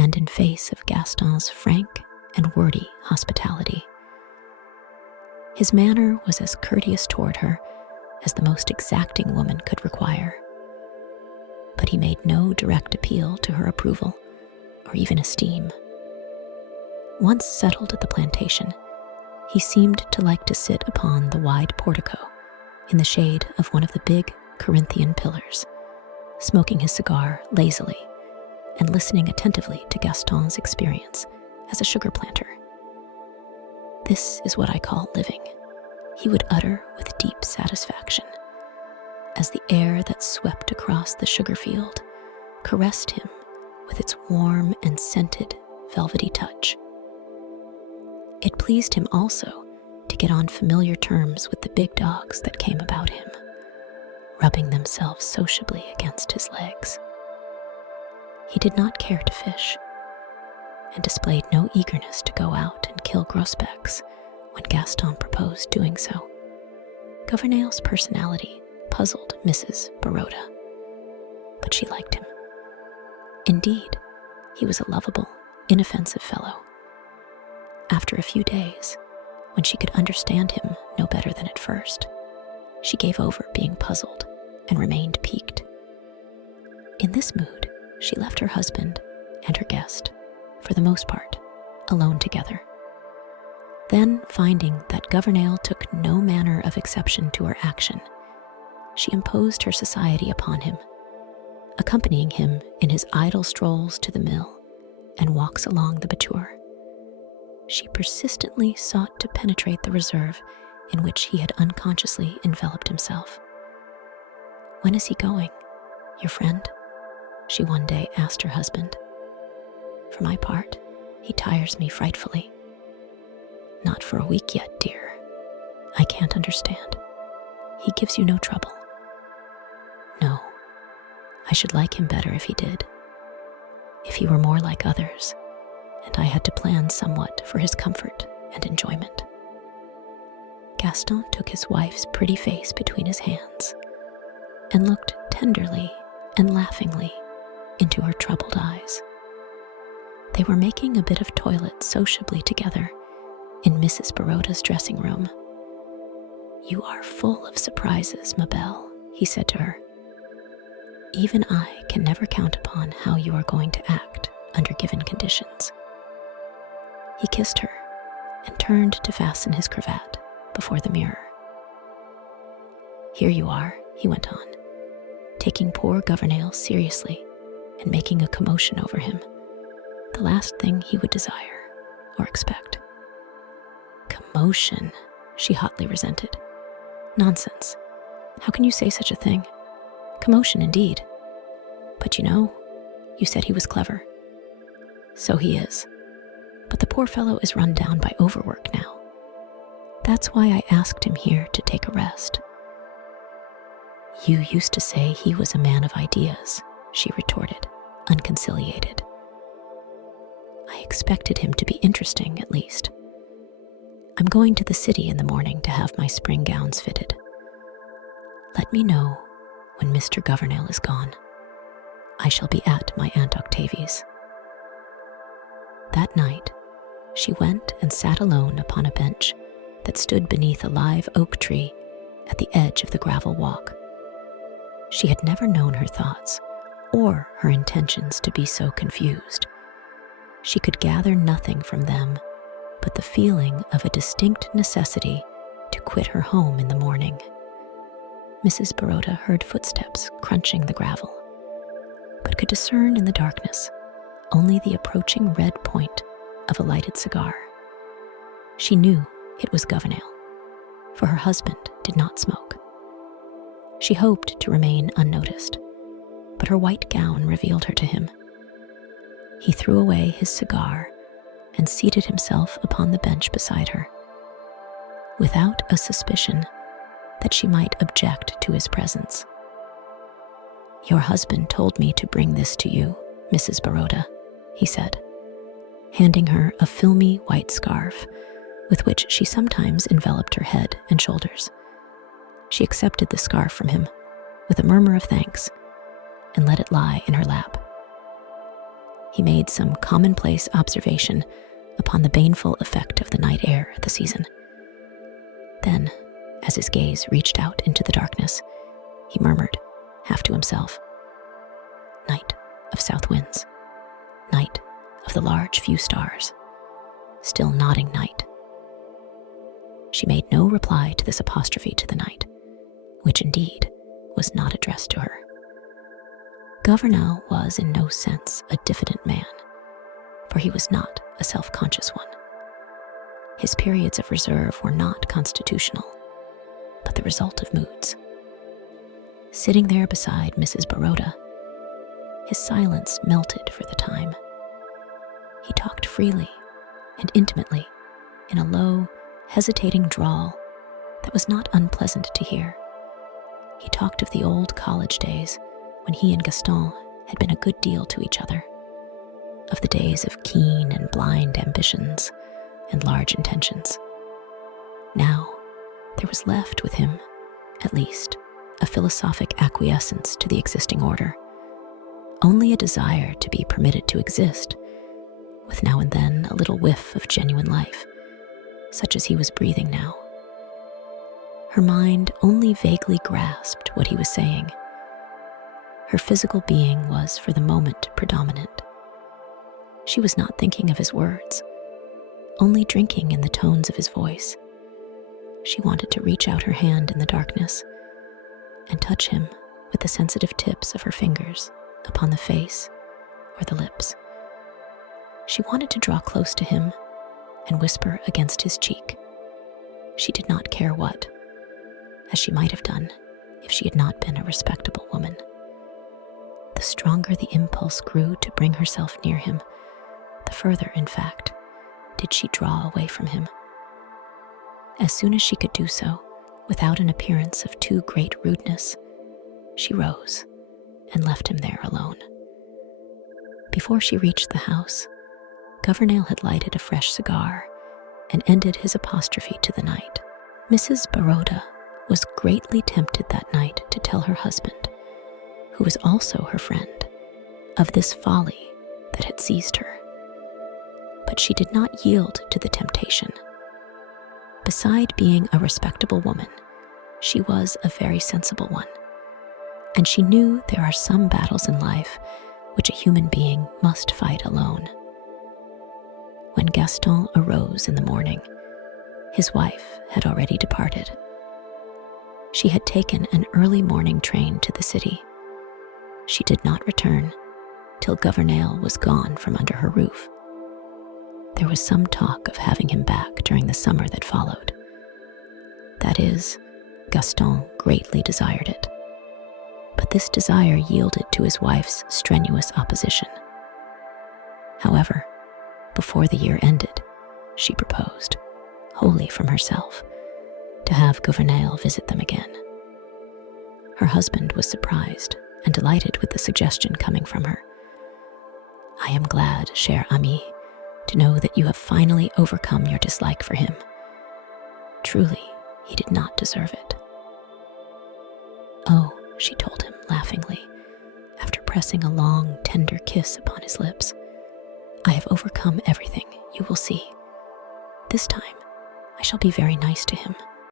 and in face of Gaston's frank and wordy hospitality. His manner was as courteous toward her as the most exacting woman could require. But he made no direct appeal to her approval or even esteem. Once settled at the plantation, he seemed to like to sit upon the wide portico in the shade of one of the big Corinthian pillars, smoking his cigar lazily and listening attentively to Gaston's experience as a sugar planter. "This is what I call living," he would utter with deep satisfaction, as the air that swept across the sugar field caressed him with its warm and scented, velvety touch. It pleased him also to get on familiar terms with the big dogs that came about him, rubbing themselves sociably against his legs. He did not care to fish, and displayed no eagerness to go out and kill grosbecs when Gaston proposed doing so. Gouvernail's personality puzzled Mrs. Baroda, but she liked him. Indeed, he was a lovable, inoffensive fellow. After a few days, when she could understand him no better than at first, she gave over being puzzled and remained piqued. In this mood, she left her husband and her guest, for the most part, alone together. Then, finding that Gouvernail took no manner of exception to her action, she imposed her society upon him, accompanying him in his idle strolls to the mill and walks along the Batour. She persistently sought to penetrate the reserve in which he had unconsciously enveloped himself. "When is he going, your friend?" she one day asked her husband. "For my part, he tires me frightfully." "Not for a week yet, dear. I can't understand. He gives you no trouble." "No. I should like him better if he did. If he were more like others, and I had to plan somewhat for his comfort and enjoyment." Gaston took his wife's pretty face between his hands and looked tenderly and laughingly into her troubled eyes. They were making a bit of toilet sociably together in Mrs. Baroda's dressing room. "You are full of surprises, ma belle," he said to her. "Even I can never count upon how you are going to act under given conditions." He kissed her and turned to fasten his cravat before the mirror. "Here you are," he went on, taking poor Gouvernail seriously and making a commotion over him, the last thing he would desire or expect. "Commotion," she hotly resented. "Nonsense. How can you say such a thing? Commotion indeed. But you said he was clever. So he is. But the poor fellow is run down by overwork now. That's why I asked him here to take a rest." "You used to say he was a man of ideas," she retorted, unconciliated. "I expected him to be interesting, at least. I'm going to the city in the morning to have my spring gowns fitted. Let me know when Mr. Gouvernail is gone. I shall be at my Aunt Octavie's." That night, she went and sat alone upon a bench that stood beneath a live oak tree at the edge of the gravel walk. She had never known her thoughts or her intentions to be so confused. She could gather nothing from them but the feeling of a distinct necessity to quit her home in the morning. Mrs. Baroda heard footsteps crunching the gravel, but could discern in the darkness only the approaching red point of a lighted cigar. She knew it was Gouvernail, for her husband did not smoke. She hoped to remain unnoticed, but her white gown revealed her to him. He threw away his cigar and seated himself upon the bench beside her, without a suspicion that she might object to his presence. "Your husband told me to bring this to you, Mrs. Baroda," he said, handing her a filmy white scarf with which she sometimes enveloped her head and shoulders. She accepted the scarf from him with a murmur of thanks and let it lie in her lap. He made some commonplace observation upon the baneful effect of the night air at the season. Then, as his gaze reached out into the darkness, he murmured, half to himself, "Night of south winds, night of the large few stars, still nodding night." She made no reply to this apostrophe to the night, which indeed was not addressed to her. Gouvernail was in no sense a diffident man, for he was not a self-conscious one. His periods of reserve were not constitutional, but the result of moods. Sitting there beside Mrs. Baroda, his silence melted for the time. He talked freely and intimately in a low, hesitating drawl that was not unpleasant to hear. He talked of the old college days when he and Gaston had been a good deal to each other, of the days of keen and blind ambitions and large intentions. Now, there was left with him, at least, a philosophic acquiescence to the existing order, only a desire to be permitted to exist, with now and then a little whiff of genuine life, such as he was breathing now. Her mind only vaguely grasped what he was saying. Her physical being was for the moment predominant. She was not thinking of his words, only drinking in the tones of his voice. She wanted to reach out her hand in the darkness and touch him with the sensitive tips of her fingers upon the face or the lips. She wanted to draw close to him and whisper against his cheek. She did not care what, as she might have done if she had not been a respectable woman. The stronger the impulse grew to bring herself near him, the further, in fact, did she draw away from him. As soon as she could do so, without an appearance of too great rudeness, she rose and left him there alone. Before she reached the house, Gouvernail had lighted a fresh cigar and ended his apostrophe to the night. Mrs. Baroda was greatly tempted that night to tell her husband, who was also her friend, of this folly that had seized her. But she did not yield to the temptation. Beside being a respectable woman, she was a very sensible one, and she knew there are some battles in life which a human being must fight alone. When Gaston arose in the morning, his wife had already departed. She had taken an early morning train to the city. She did not return till Gouvernail was gone from under her roof. There was some talk of having him back during the summer that followed. That is, Gaston greatly desired it. But this desire yielded to his wife's strenuous opposition. However, before the year ended, she proposed, wholly from herself, to have Gouvernail visit them again. Her husband was surprised and delighted with the suggestion coming from her. "I am glad, chère amie, to know that you have finally overcome your dislike for him. Truly, he did not deserve it." "Oh," she told him laughingly, after pressing a long, tender kiss upon his lips, "I have overcome everything, you will see. This time, I shall be very nice to him."